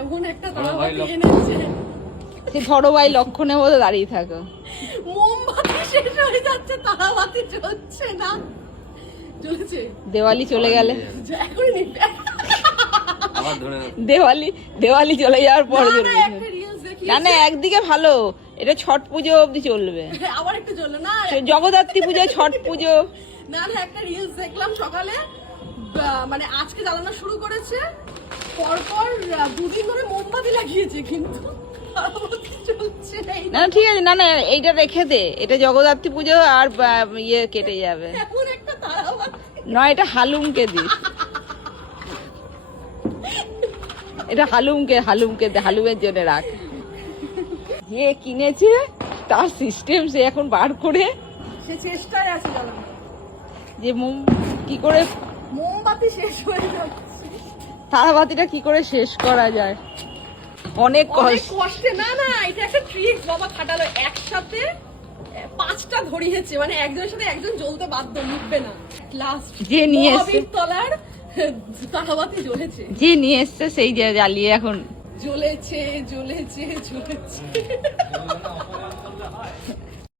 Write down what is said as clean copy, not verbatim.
এমন একটা তারাবাতি এনেছে, সে ধরো ভাই লক্ষণের মতো দাঁড়িয়ে থাকো। মোমবাতি শেষ হয়ে যাচ্ছে, তারাবাতি জ্বলছে না। জ্বলছে, দেওয়ালি চলে গেলে, এখনই নিবে। দেওয়ালি চলে যাওয়ার পর না, জ্বলবে। একটা reels দেখিয়েছে। না না, একদিকে ভালো, এটা ছট পুজো অবধি চলবে। আবার একটু জ্বললো না। জগদ্ধাত্রী পুজো, ছট পুজো। না না, একটা রিলস দেখলাম সকালে, মানে আজকে জ্বালানো শুরু করেছে, পরপর 2 দিন ধরে মোমবাতি লাগিয়েছে, কিন্তু তারাবাতি জ্বলছে না। না ঠিক আছে, না না এইটা রেখে দে, এটা জগদ্ধাত্রী পুজো আর ইয়ে কেটে যাবে। এমন একটা তারাবাতি। নয় এটা হালুমকে দিস, এটা হালুমকে দে, হালুমের জন্য রাখ। যে কিনেছে তার সিস্টেম সে এখন বার করে, সে চেষ্টায় আছে জ্বালানো। যে মোম কি করে, মোমবাতি শেষ হয়ে যাচ্ছে, তারাবাতিটা কি করে শেষ করা যায়, অনেক অনেক কষ্ট। কষ্টে। না না, এটা একটা ট্রিক বাবা খাটালো, একসাথে 5টা ধরিয়েছে, মানে একজনের সাথে একজন জ্বলতে বাধ্য, নিবে না। লাস্ট যে নিয়ে এসছে, তলার তারাবাতি জ্বলেছে, যে নিয়ে এসছে সেই যে জ্বালিয়ে এখন জ্বলেছে জ্বলেছে জ্বলেছে।